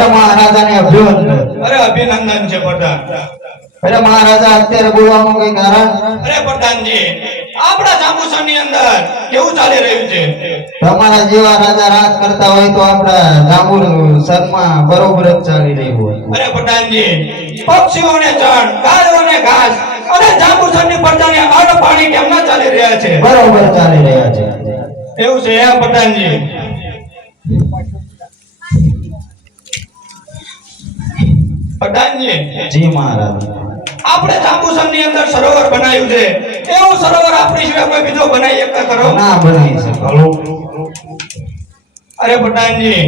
અરે મહારાજાને અભિનંદન. અરે અભિનંદન છે પ્રધાન. અરે મહારાજા અત્યારે બોલવાનું કઈ કારણ? અરે પ્રધાનજી, આપણા જાંબુસરની અંદર કેવું ચાલી રહ્યું છે? તમારા જેવા રાજા રાજ કરતા હોય તો આપણા જાંબુર સરમાં બરોબર જ ચાલી રહ્યું હોય. અરે પ્રધાનજી, પક્ષીઓને ચણ, ગાયોને ઘાસ અને જાંબુસરની પ્રજાને અન્ન પાણી કેમ ના ચાલી રહ્યા છે? બરોબર ચાલી રહ્યા છે. એવું છે એમ પ્રધાનજી? પ્રધાનજી, જી મહારાજ. આપણે જાંબુસરની અંદર સરોવર બનાવ્યું છે, એવું સરોવર આપણી સિવાય કોઈ બીજો બનાવી શકતા ખરો? ના બનાવી શકો. અરે પ્રધાનજી,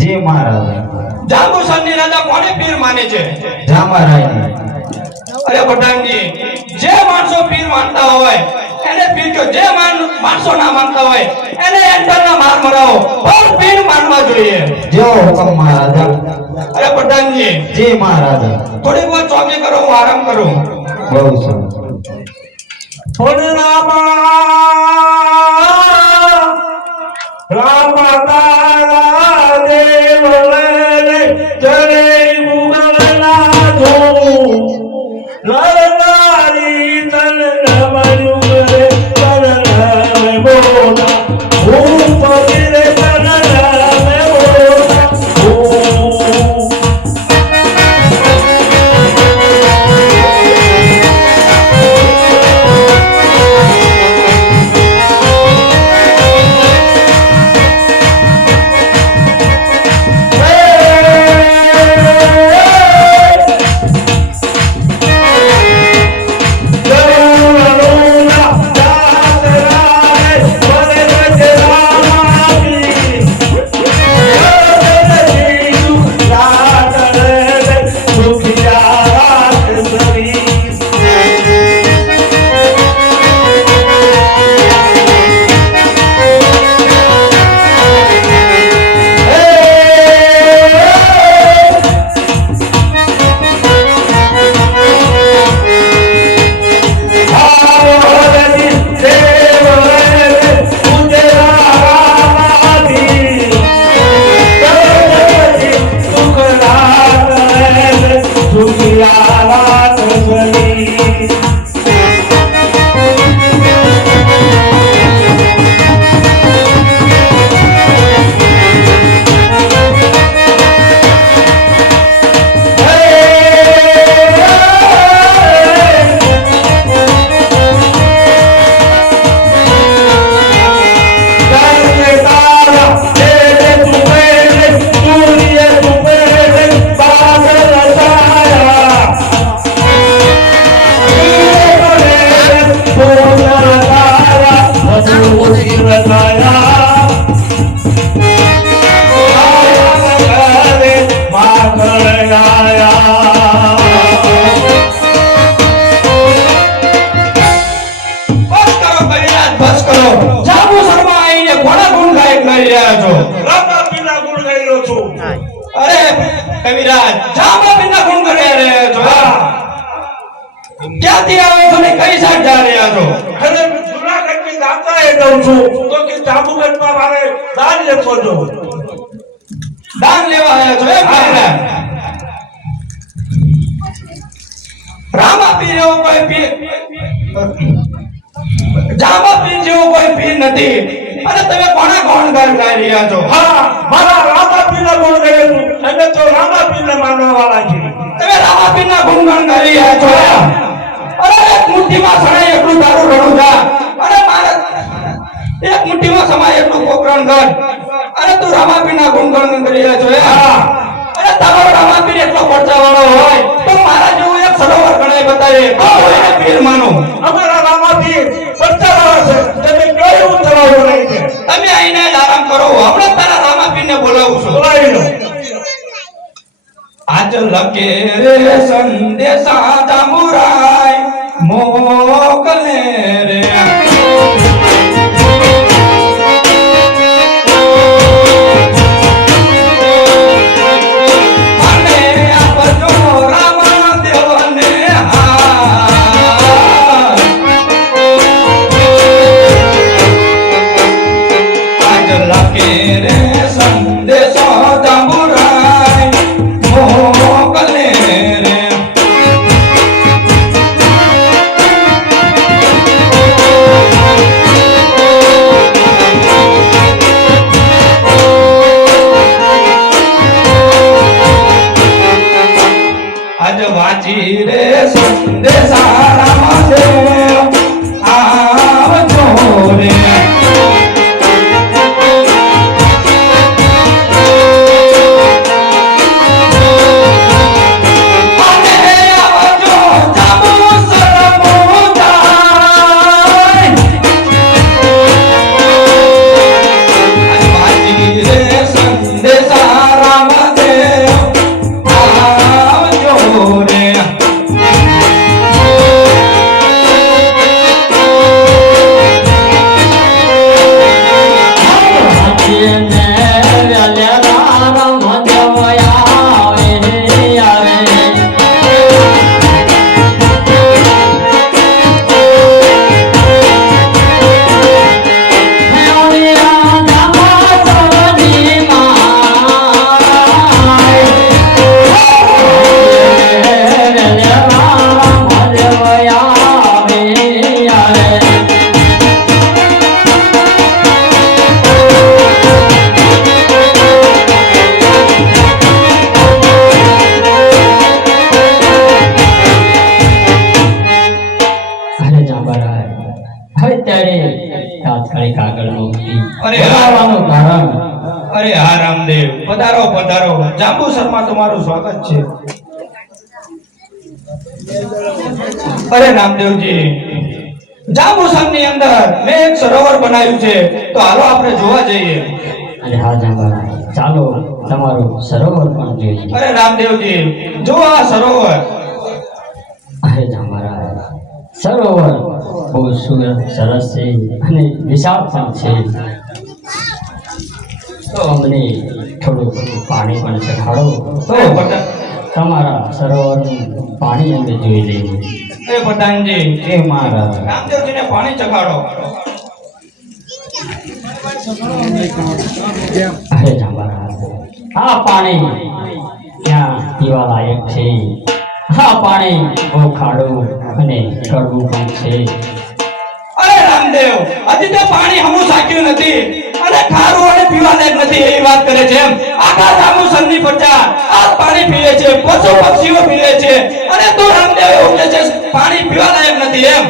જી મહારાજ. જાંબુસરની રાજા કોને પીર માને છે? જામરાય. અરે પ્રધાનજી, જે માણસો પીર માનતા હોય એને પીર કહો, જે માણસો ના માનતા હોય એને એન્ટરના માર મરાવો, પણ પીર માનવા જોઈએ. જો હુકમ મહારાજા. અરે પ્રધાનજી, જી મહારાજા. થોડી વાર ચોકી કરો, હું આરામ કરું. બહુ સરસ. કવિરાજ, જાંબુસરના ગુણ કરી રહ્યા છો? ક્યાંથી આવો છો ને કઈ સાઈડ જા રહ્યા છો? અરે જુનાગઢની દાતાએ દઉં છું તો કે જાંબુગઢમાં મારે દાન લેતો જો. દાન લેવા આવ્યા છો એમ કવિરાજ? રામાપીર એવો કોઈ પીર, જાંબાપીર જેવો કોઈ પીર નથી અને તમે કોના ગુણ ગાઈ રહ્યા છો? હા, મારા રામાપીરના ગુણ ગાય છું. અમે તો રામાપીરને માનવા વાળા છીએ. તમે રામાપીરના ગુણગાન કરી રહ્યા છો? અરે એક મુઠ્ઠીમાં સણાય એટલું તારું રણું જા અને મારે એક મુઠ્ઠીમાં સમાય એટલું પોકરણ કર અને તું રામાપીરના ગુણગાન કરી રહ્યા છો? અરે તમારો રામાપીર એટલો પડતા વાળો હોય તો મારા જેવું એક સરોવર ગણાય બતાવે તો હું એને પીર માનું. અમારા રામાપીર પડતા વાળા છે. તમે કેવું ચલાવો નહીં છે? તમે આઈને જ આરામ કરો, હમણાં તારા રામાપીરને બોલાવું છું. બોલાવી લો. આજ લકે રે સંદેશા જાંબુરાય મોકલે રે. રે સંદેશો જાંબુરાય તાત્કાલિક આગળ નોકરી અરે બોલાવવાનું કારણ અરે હા રામદેવ, પધારો પધારો. જાંબુસરમાં તમારું સ્વાગત છે. અરે રામદેવજી, જાંબુસરની અંદર મેં એક સરોવર બનાવ્યું છે, તો હાલો આપણે જોવા જઈએ. અને હા જાંબારાય, ચાલો તમારું સરોવર પણ જોઈએ. અરે રામદેવજી, જુઓ આ સરોવર. અરે જાંબારાય, સરોવર બહુ સરસ છે અને વિશાળ પણ છે. તો અમને થોડું પાણી પણ ચખાડો, અરે પઠાણ, તમારા સરોવરનું પાણી અમે જોઈ લઈએ. અરે પઠાણજી, એ મારા રામદેવજીને પાણી ચખાડો. અરે જાંબારાય, આ પાણી ક્યાં પીવા લાયક છે? આ પાણી બહુ ખાડું અને કડવું પણ છે. અરે રામદેવ, હજી તો પાણી હમું સાક્યું નથી અને ખારું અને પીવાલાયક નથી એવી વાત કરે છે. એમ આખા જાંબુસરની પ્રજા આ પાણી પીવે છે, પશુ પક્ષીઓ પીવે છે, અને તું રામદેવ એવું કહે છે પાણી પીવાલાયક નથી એમ.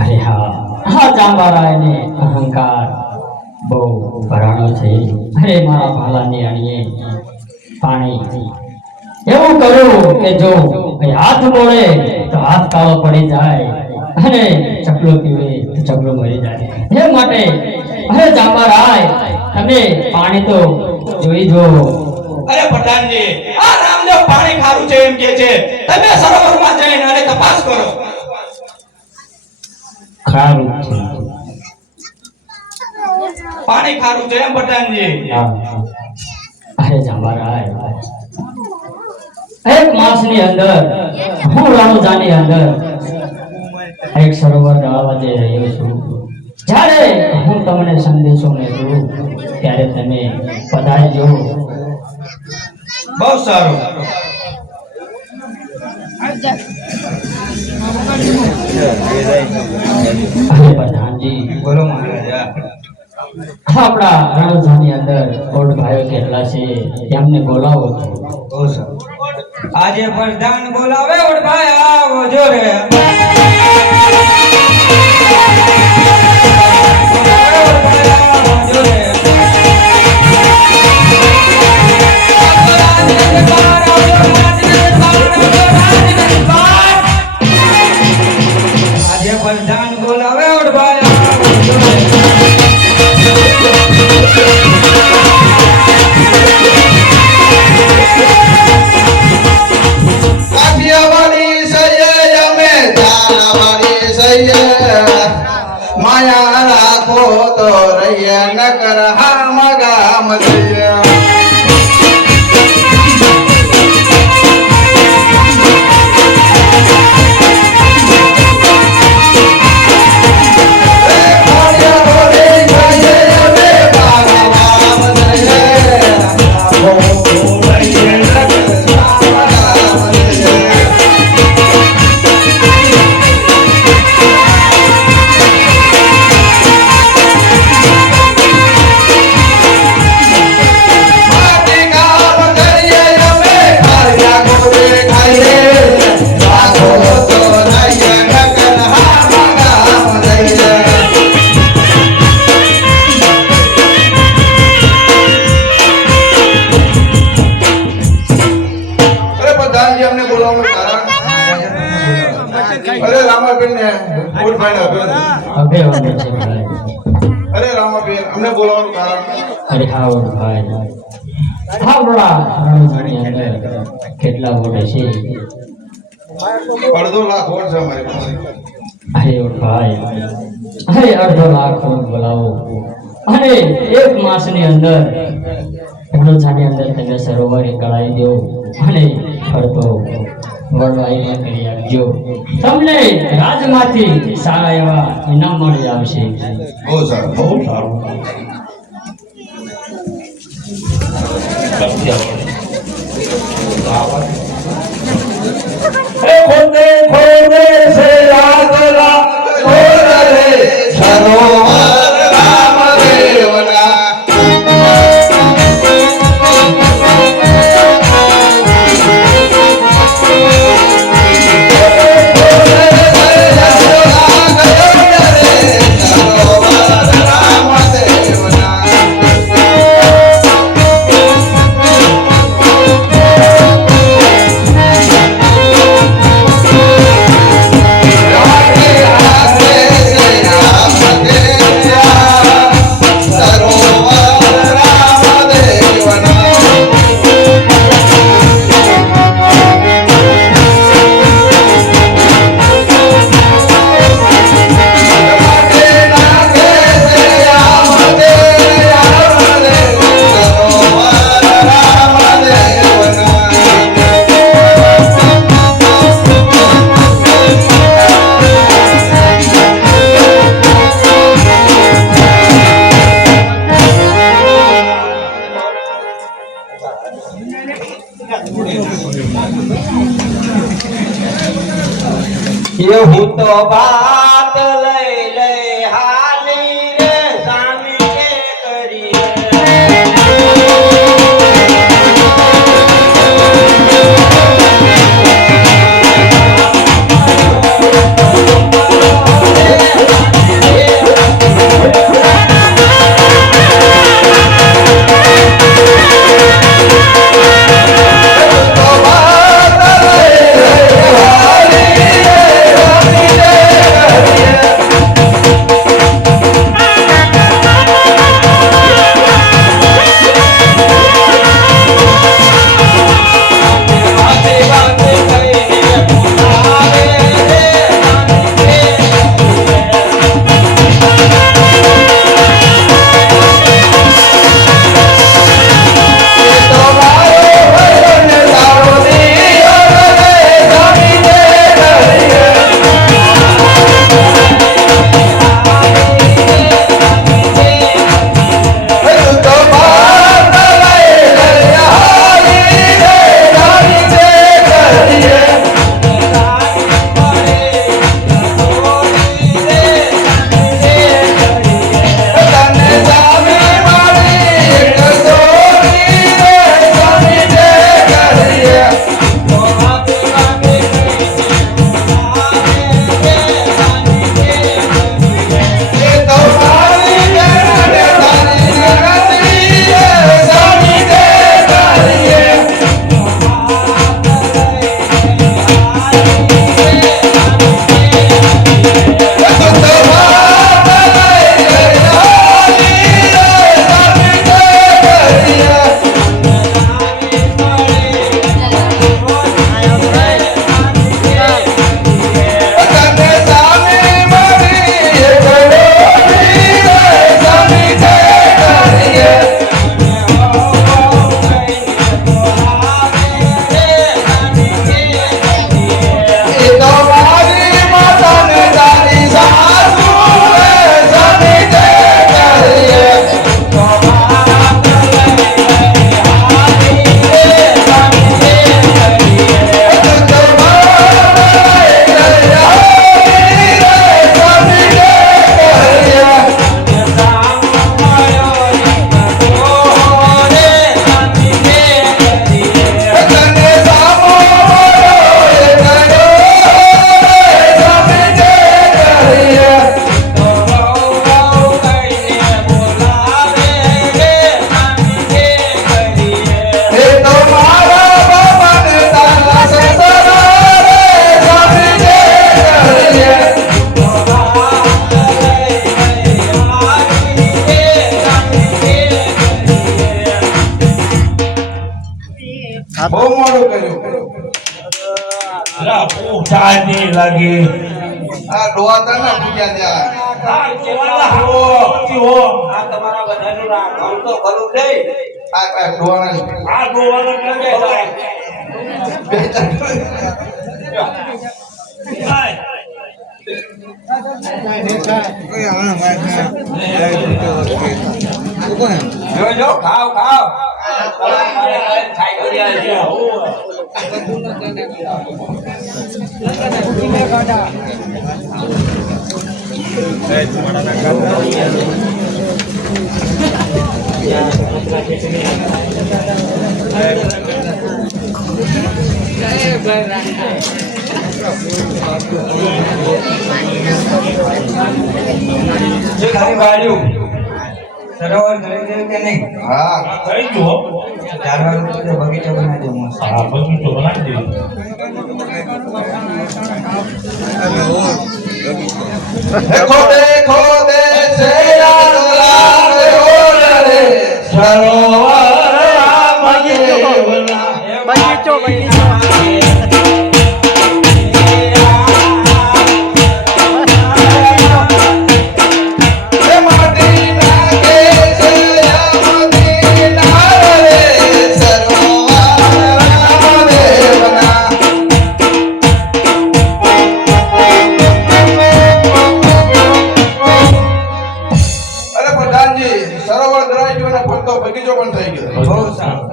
અરે હા, હા જાંબારાયને અહંકાર બહુ ભરાણો છે. અરે મારા ભાલાની અણીએ પાણી એવું કર્યું કે જો એ હાથ બોળે તો હાથ કાળો પડી જાય અને ચકલો પીવે તો ચકલો મરી જાય. એ માટે અરે જાંબારાય, તમે પાણી તો જોઈ જો. અરે પઠાણજી, આ રામદેવ પાણી ખારું છે એમ કહે છે. તમે સરોવરમાં જઈને અને તપાસ કરો. ખરાબ છે. પાણી ખારું છે એમ પઠાણજી? હા. અરે જાંબારાય, એક માસની અંદર હું રણુજાની અંદર એક સરોવર ઢાળવા જઈ રહ્યો છું. જ્યારે હું તમને સંદેશો મેળવું ત્યારે તમે પધારજો. બહુ સારું. અરે પ્રધાનજી, બોલો મહારાજા. આપણા રણુજાની અંદર ઓઢ ભાઈઓ કેટલા છે તેમને બોલાવો. બહુ સારું. આજે પ્રધાન બોલાવે ઓળખાય આવો જો રે. આજે પ્રધાન બોલાવે ઓળખાય આવો જો રે. કાઠિયાવાડી સૈયે અમે ધારાવાડી સૈયે માયા રાખો તો રહીએ નકર હામ ગામ જઈએ. કાઠિયાવાડી સૈયે અમે ધારાવાડી સૈયે રાખો તો રહીએ નકર હામ ગામ જઈએ. માટી કામ કરીએ અમે ખાયા ગોળે ખાઈએ રાખો તો રહીએ નકર હામ ગામ જઈએ. અરે પ્રધાનજી, અમને બોલાવવાનું કારણ? અરે રામાબેન ને ફૂલભાઈ ને અભિવાદન છે ભાઈ. અરે રામાબેન, અમને બોલાવવાનું કારણ? અરે હા ઓઢ ભાઈ, આપણા રણુજાની અંદર કેટલા વોટ છે? અડધો લાખ વોટ છે અમારી પાસે. અરે ઓઢ ભાઈ, અરે અડધો લાખ વોટ બોલાવો અને 1 માસની અંદર રણોજાની અંદર તમે સરોવર કળાઈ દો અને ફરતો વળવાઈ કરી આપજો. તમને રાજમાંથી સારા એવા ઇનામ મળી આવશે. બહુ સારું, બહુ સારું. એ ખોદે ખોદે સે યાદલા ખોદ રે સરોવર રામદેવના હું તો વાત લઈ લઈ હાલી રે સામી કે કરી બહુ મોડું કર્યું. અલા, ભૂખ ચાય નહીં લાગી. આ ડોહાતાના પૂજ્યા જા આ કેવાલા હો હો આ તમારા બધાનું કામ તો ખરું છે આ ડોહાના આ ગોવાલા કરે જો ખાવ ખાવ ખાઈ કર્યા જે ખાલી ગાડ્યું સરોવર કરી દેવું કે નહીં હા થઈ ગયો જાનવર બગીચો બનાવી દઉં મસ્ત હા બગીચો બનાવી દે देखो देखो देश लाल रे सरोवर બગીચો माटी नागे जयमती नारे सरोवर देवना અરે પ્રધાનજી સરોવર ધરાઈ ગયો ને ફરતો બગીચો પણ થઈ ગયો બહુ સારું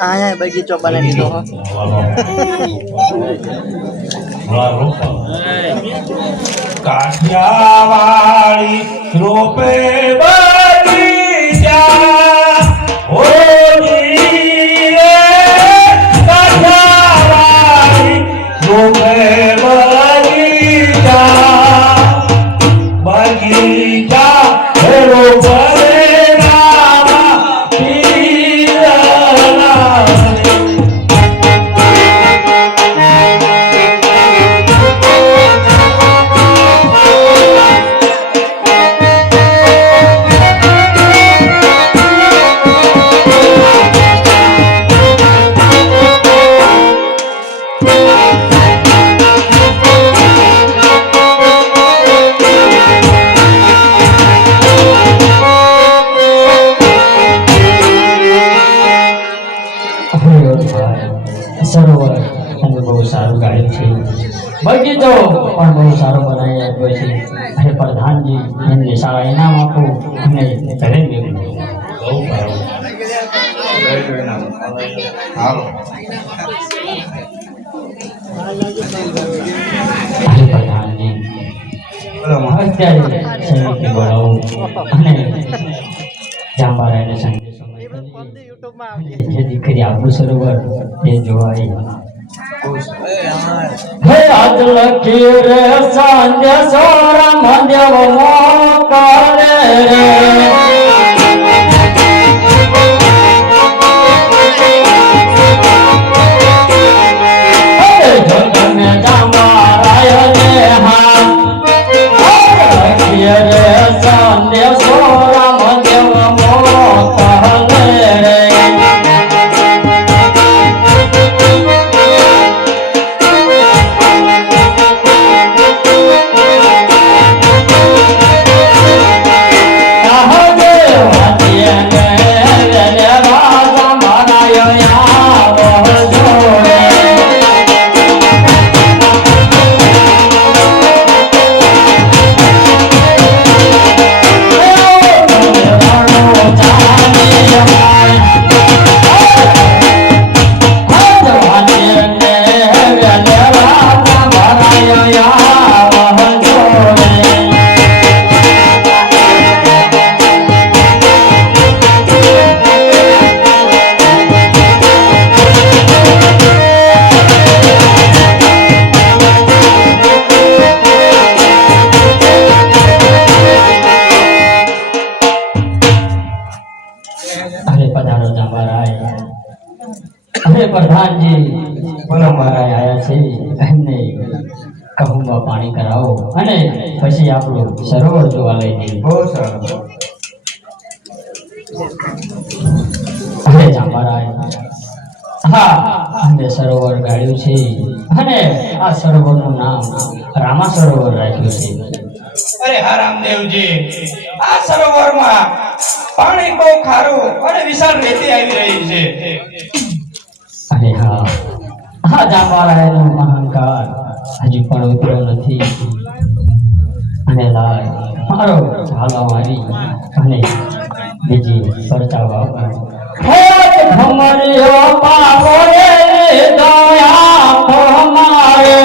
અહીંયા બગીચો બનાવી દીધો હો. કાઠિયાવાડી રોપે બગીચા હોલી રે કાઠિયાવાડી રોપે બગીચા હેરો પરે નામા પીરના સરોવર અને બહુ સારું ગાડ્યું છે બગીચો પણ બહુ સારો બનાવી આપ્યો છે અરે પ્રધાનજી એમને સારા ઇનામ આપો અને ઘરે મેળવું બહુ સારું હાલો અરે પ્રધાનજી અત્યારે સંયુક્ત બોલાવો અને જાંબારાયને સંદેશો યુટ્યુબમાં આવજે. જે દીકરી આપણું સરોવર એ જોવાય હે આજ લખી રે સાંજે સોરા મંદેવ મોકરે રે હે જો તમે જાંબારાય ને હા લખી રે સાંજે સોરા મંદેવ મોકરે રે પ્રધાનજી બોલો મારા આયા છે એમને કહુંમાં પાણી કરાવો અને પછી આપણું સરોવર જોવા લઈ જઈએ. બહુ સારું અરે જાંબારાય હા અમે સરોવર ગાળ્યું છે અને આ સરોવરનું નામ રામા સરોવર રાખ્યું છે. અરે હા રામદેવજી, આ સરોવરમાં પાણી બહુ ખારું અને વિશાળ રેતી આવી રહી છે. અરે હા, આ જાંબારાયનો અહંકાર હજુ પણ ઉતર્યો નથી. અને લાય મારો ઝાલો મારી અને બીજી પરચાવા ભમરિયો પાવો રે દયા ભમારે.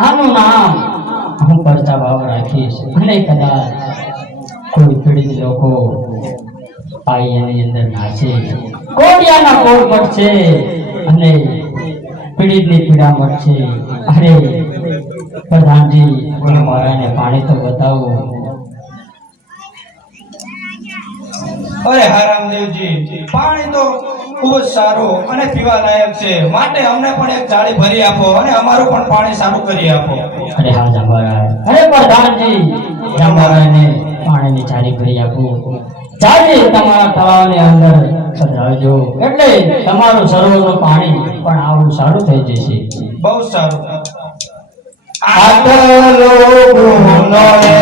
આનું નામ હું પરચા ભાવ રાખીશ. અને કદાચ કોઈ પીડિત લોકો આઈ એની અંદર નાચે, કોડિયાના કોડ પડશે અને પીડિતની પીડા મળશે. અરે પ્રધાનજી, મારાને પાણી તો બતાવો. અરે હા રામદેવજી, પાણી તો ખૂબ જ સારું અને પીવા લાયક છે, માટે અમને પણ એક જાળી ભરી આપો અને અમારું પણ પાણી સારું કરી આપો. અરે હા જાંબારાય, અરે પ્રધાનજી, જાંબારાયને પાણીની જાળી ભરી આપો. જાળી તમારા તળાવની અંદર સજાવજો, એટલે તમારું સરોવરનું પાણી પણ આવું સારું થઈ જશે. બહુ સારું. આટલો ગુનો રે